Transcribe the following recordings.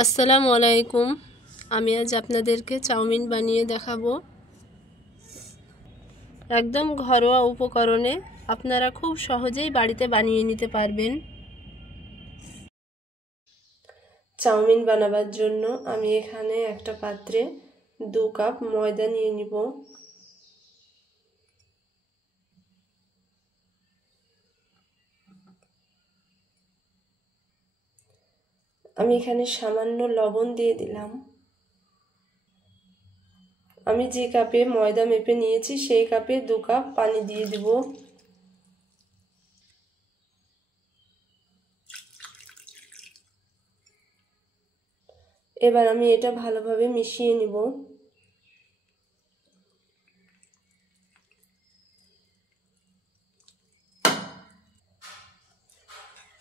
আসসালামু আলাইকুম। আমি আজ আপনাদেরকে চাউমিন বানিয়ে দেখাবো। একদম ঘরোয়া উপকরণে আপনারা খুব সহজেই বাড়িতে বানিয়ে নিতে পারবেন। চাউমিন বানাবার জন্য আমি এখানে একটা পাত্রে 2 কাপ ময়দা নিয়ে নিব। আমি এখানে সামান্য লবণ দিয়ে দিলাম। আমি যে কাপে ময়দা মেপে নিয়েছি সেই কাপে 2 কাপ পানি দিয়ে দেব। এবার আমি এটা ভালোভাবে মিশিয়ে নিব।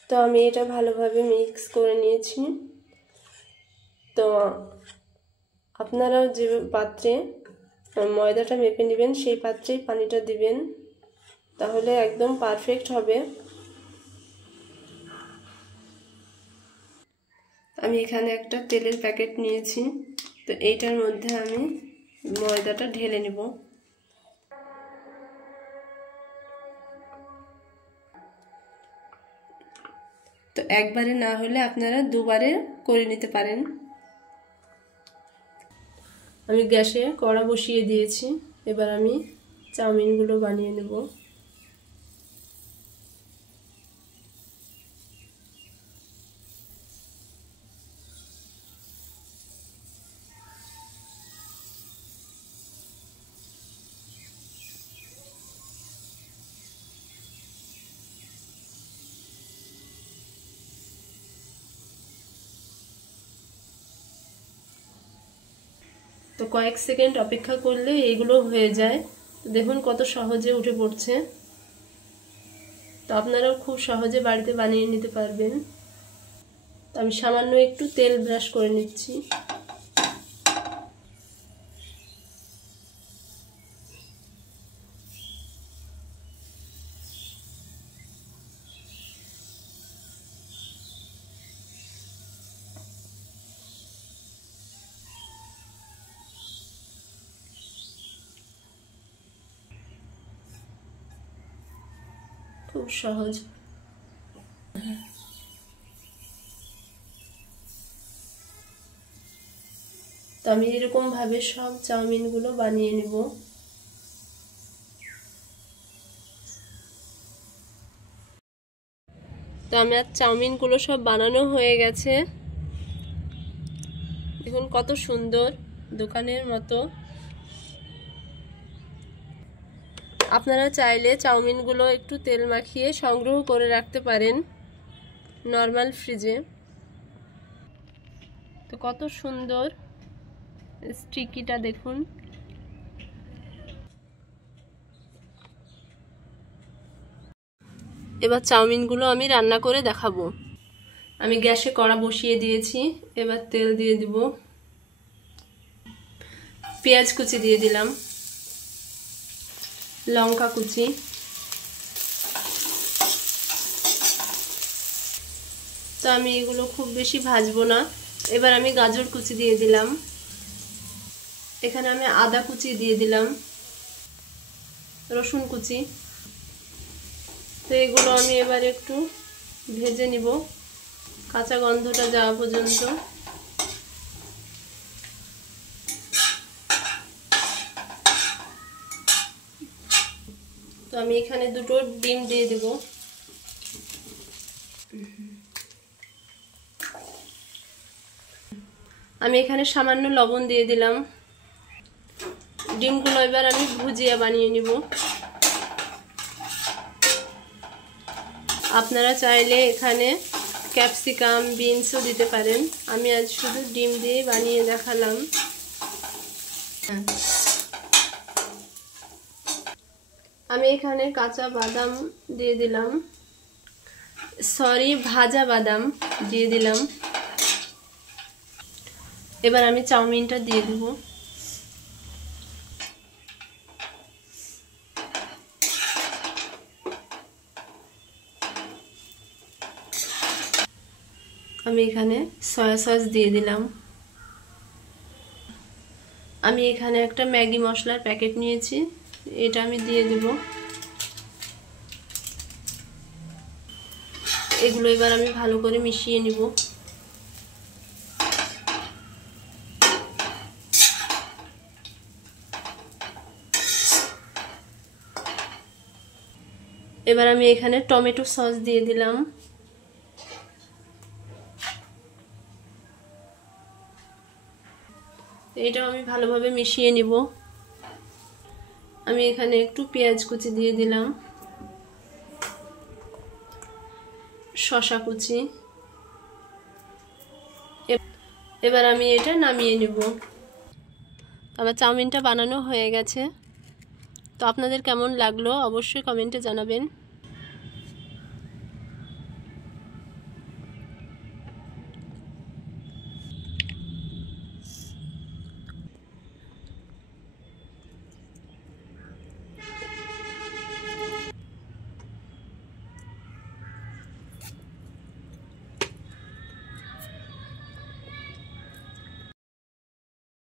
তো আমি এটা ভালোভাবে মিক্স করে নিয়েছি। তো আপনারাও যে পাত্রে ময়দাটা মেপে নেবেন সেই পাত্রেই পানিটা দিবেন, তাহলে একদম পারফেক্ট হবে। আমি এখানে একটা তেলের প্যাকেট নিয়েছি, তো এইটার মধ্যে আমি ময়দাটা ঢেলে নেব। তো একবারে না হলে আপনারা দুবারে করে নিতে পারেন। আমি গ্যাসে কড়া বসিয়ে দিয়েছি, এবার আমি চাউমিনগুলো বানিয়ে নেব। তো কয়েক সেকেন্ড অপেক্ষা করলে এগুলো হয়ে যায়। দেখুন কত সহজে উঠে পড়ছে। তো আপনারাও খুব সহজে বাড়িতে বানিয়ে নিতে পারবেন। তো আমি সামান্য একটু তেল ব্রাশ করে নিচ্ছি। খুব সহজ। তো আমি এরকম ভাবে সব চাউমিনগুলো বানিয়ে নেব। তো আমার চাউমিনগুলো সব বানানো হয়ে গেছে। দেখুন কত সুন্দর, দোকানের মতো। আপনারা চাইলে চাউমিনগুলো একটু তেল মাখিয়ে সংগ্রহ করে রাখতে পারেন নর্মাল ফ্রিজে। তো কত সুন্দর স্টিকিটা দেখুন। এবার চাউমিনগুলো আমি রান্না করে দেখাবো। আমি গ্যাসে কড়া বসিয়ে দিয়েছি, এবার তেল দিয়ে দিব। পেঁয়াজ কুচি দিয়ে দিলাম, লঙ্কা কুচি, তো আমি এগুলো খুব বেশি ভাজবো না। এবার আমি গাজর কুচি দিয়ে দিলাম। এখানে আমি আদা কুচি দিয়ে দিলাম, রসুন কুচি। তো এগুলো আমি এবার একটু ভেজে নিব কাঁচা গন্ধটা যাওয়া পর্যন্ত। তো আমি এখানে 2টো ডিম দিয়ে দেব। আমি এখানে সামান্য লবণ দিয়ে দিলাম। ডিমগুলো এবার আমি ভুজিয়া বানিয়ে নিব। আপনারা চাইলে এখানে ক্যাপসিকাম, বিনসও দিতে পারেন। আমি আজ শুধু ডিম দিয়ে বানিয়ে দেখালাম। আমি এখানে কাঁচা বাদাম দিয়ে দিলাম, ভাজা বাদাম দিয়ে দিলাম। এবার আমি চাউমিনটা দিয়ে দেব। আমি এখানে সয়া সস দিয়ে দিলাম। আমি এখানে একটা ম্যাগি মশলার প্যাকেট নিয়েছি, এটা আমি দিয়ে দেব। এগুলো এবার আমি ভালো করে মিশিয়ে নিব। এবার আমি এখানে টমেটো সস দিয়ে দিলাম। এটাও আমি ভালোভাবে মিশিয়ে নিব। আমি এখানে একটু পেঁয়াজ কুচি দিয়ে দিলাম, শসা কুচি। এবার আমি এটা নামিয়ে নেব। আমার চাউমিনটা বানানো হয়ে গেছে। তো আপনাদের কেমন লাগলো অবশ্যই কমেন্টে জানাবেন।